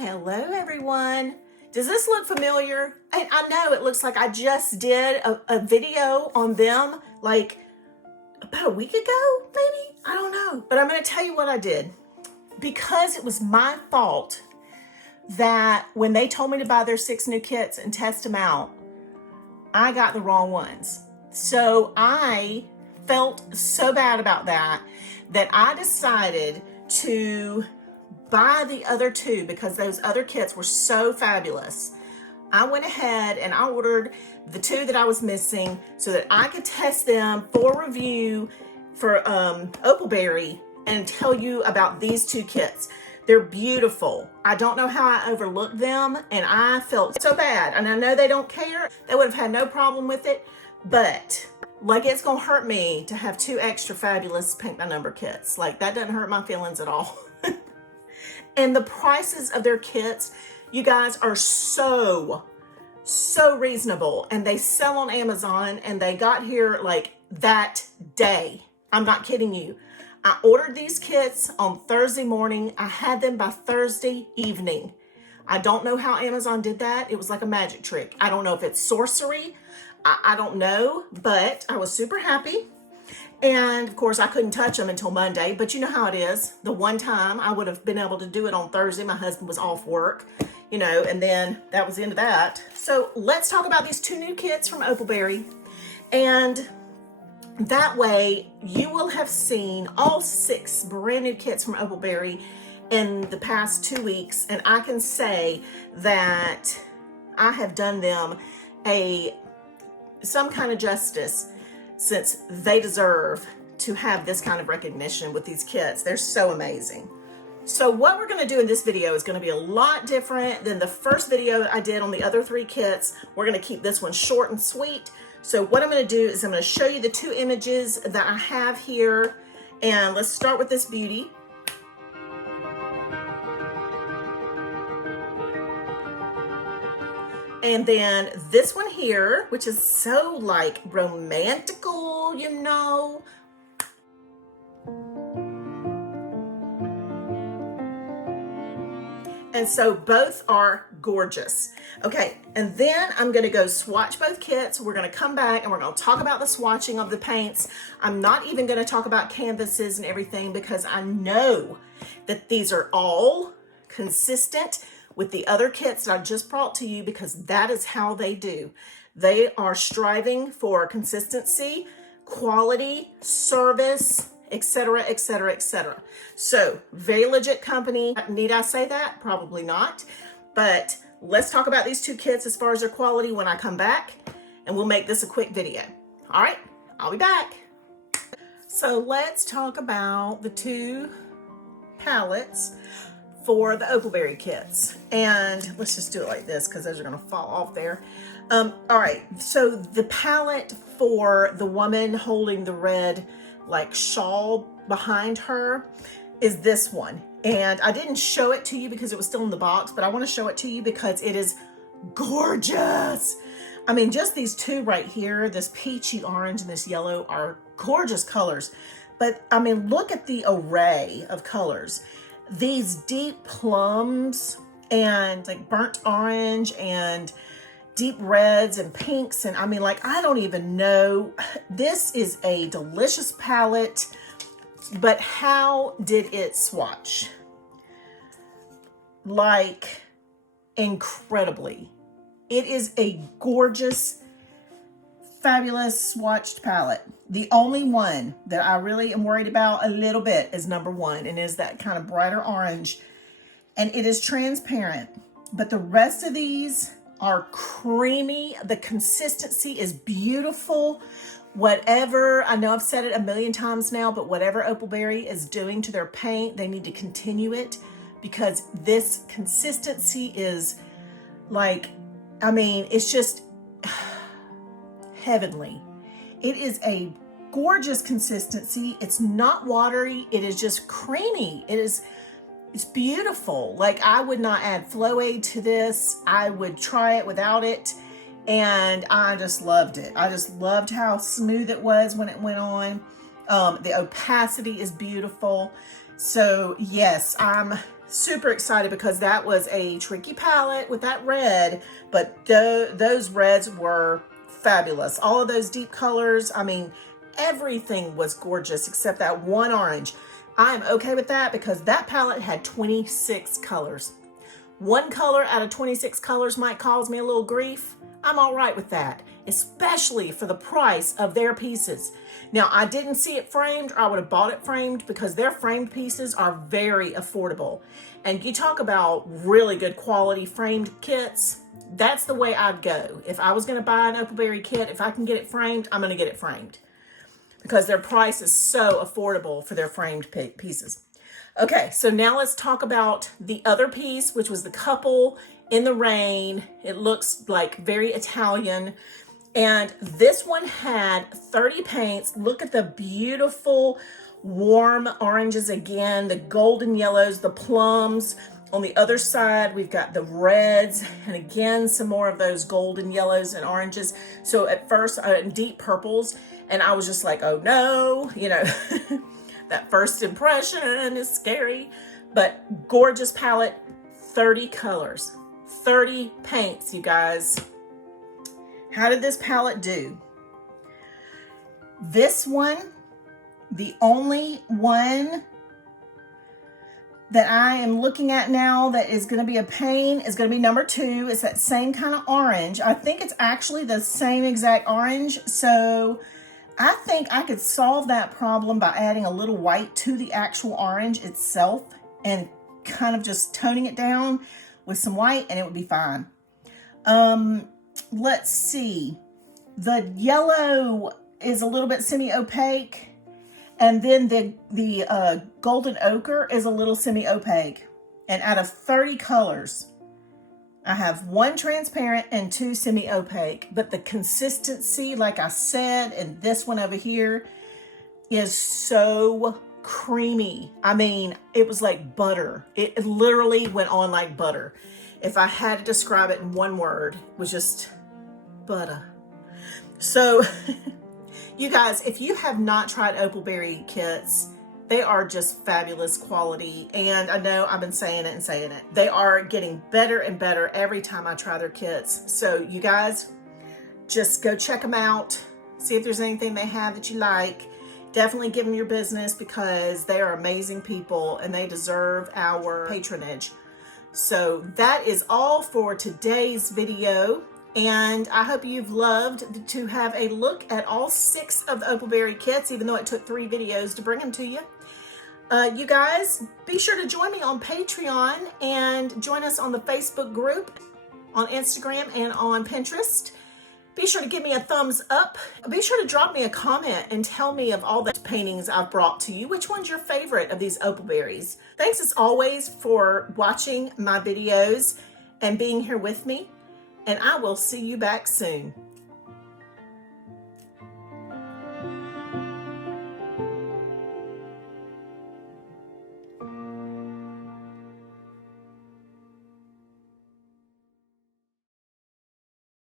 Hello everyone. Does this look familiar? I know it looks like I just did a video on them like about a week ago, maybe? I don't know. But I'm going to tell you what I did. Because it was my fault that when they told me to buy their 6 new kits and test them out, I got the wrong ones. So I felt so bad about that I decided to buy the other 2 because those other kits were so fabulous. I went ahead and I ordered the 2 that I was missing so that I could test them for review for Opalberry and tell you about these 2 kits. They're beautiful. I don't know how I overlooked them, and I felt so bad. And I know they don't care. They would have had no problem with it, but like it's gonna hurt me to have 2 extra fabulous Paint by Number kits. Like that doesn't hurt my feelings at all. And the prices of their kits, you guys, are so reasonable, and they sell on Amazon, and they got here like that day. I'm not kidding you. I ordered these kits on Thursday morning. I had them by Thursday evening. I don't know how Amazon did that. It was like a magic trick. I don't know if it's sorcery. I don't know, but I was super happy. And of course I couldn't touch them until Monday, but you know how it is. The one time I would have been able to do it on Thursday, my husband was off work, you know, and then that was the end of that. So let's talk about these 2 new kits from Opalberry. And that way you will have seen all 6 brand new kits from Opalberry in the past 2 weeks. And I can say that I have done them some kind of justice, since they deserve to have this kind of recognition with these kits. They're so amazing. So what we're gonna do in this video is gonna be a lot different than the first video I did on the other 3 kits. We're gonna keep this one short and sweet. So what I'm gonna do is I'm gonna show you the 2 images that I have here. And let's start with this beauty. And then this one here, which is so like romantical, you know. And so both are gorgeous. Okay, and then I'm gonna go swatch both kits. We're gonna come back and we're gonna talk about the swatching of the paints. I'm not even gonna talk about canvases and everything because I know that these are all consistent with the other kits that I just brought to you, because that is how they do. They are striving for consistency, quality, service, etc., etc., etc. So very legit company. Need I say that? Probably not. But let's talk about these 2 kits as far as their quality when I come back, and we'll make this a quick video. All right, I'll be back. So let's talk about the 2 palettes for the Opalberry kits. And let's just do it like this because those are gonna fall off there. All right, so the palette for the woman holding the red like shawl behind her is this one. And I didn't show it to you because it was still in the box, but I wanna show it to you because it is gorgeous. I mean, just these 2 right here, this peachy orange and this yellow, are gorgeous colors. But I mean, look at the array of colors. These deep plums and like burnt orange and deep reds and pinks. And I mean, like, I don't even know. This is a delicious palette, but how did it swatch? Like, incredibly. It is a gorgeous, fabulous swatched palette. The only one that I really am worried about a little bit is number 1, and is that kind of brighter orange. And it is transparent, but the rest of these are creamy. The consistency is beautiful. Whatever, I know I've said it a million times now, but whatever Opalberry is doing to their paint, they need to continue it, because this consistency is like, I mean, it's just heavenly. It is a gorgeous consistency. It's not watery. It is just creamy. It's beautiful. Like, I would not add Flow Aid to this. I would try it without it. And I just loved it. I just loved how smooth it was when it went on. The opacity is beautiful. So yes, I'm super excited because that was a tricky palette with that red, but those reds were fabulous. All of those deep colors, I mean, everything was gorgeous except that one orange. I'm okay with that because that palette had 26 colors. One color out of 26 colors might cause me a little grief. I'm all right with that, especially for the price of their pieces. Now, I didn't see it framed, or I would have bought it framed because their framed pieces are very affordable. And you talk about really good quality framed kits, that's the way I'd go. If I was going to buy an Opalberry kit, if I can get it framed, I'm going to get it framed because their price is so affordable for their framed pieces. Okay, so now let's talk about the other piece, which was the Couple in the Rain. It looks like very Italian. And this one had 30 paints. Look at the beautiful warm oranges again, the golden yellows, the plums. On the other side, we've got the reds, and again, some more of those golden yellows and oranges. So at first, deep purples, and I was just like, oh no, you know, that first impression is scary, but gorgeous palette, 30 colors, 30 paints, you guys. How did this palette do? This one, the only one that I am looking at now that is going to be a pain is going to be number 2. It's that same kind of orange. I think it's actually the same exact orange. So I think I could solve that problem by adding a little white to the actual orange itself and kind of just toning it down with some white, and it would be fine. Let's see. The yellow is a little bit semi-opaque, and then the golden ochre is a little semi-opaque. And out of 30 colors, I have 1 transparent and 2 semi-opaque, but the consistency, like I said, and this one over here is so creamy. I mean, it was like butter. It literally went on like butter. If I had to describe it in one word, it was just butter. So you guys, if you have not tried Opalberry kits, they are just fabulous quality. And I know I've been saying it and saying it. They are getting better and better every time I try their kits. So you guys, just go check them out. See if there's anything they have that you like. Definitely give them your business because they are amazing people and they deserve our patronage. So that is all for today's video. And I hope you've loved to have a look at all 6 of the Opalberry kits, even though it took 3 videos to bring them to you. You guys, be sure to join me on Patreon and join us on the Facebook group, on Instagram, and on Pinterest. Be sure to give me a thumbs up. Be sure to drop me a comment and tell me of all the paintings I've brought to you. Which one's your favorite of these Opalberries? Thanks as always for watching my videos and being here with me. And I will see you back soon.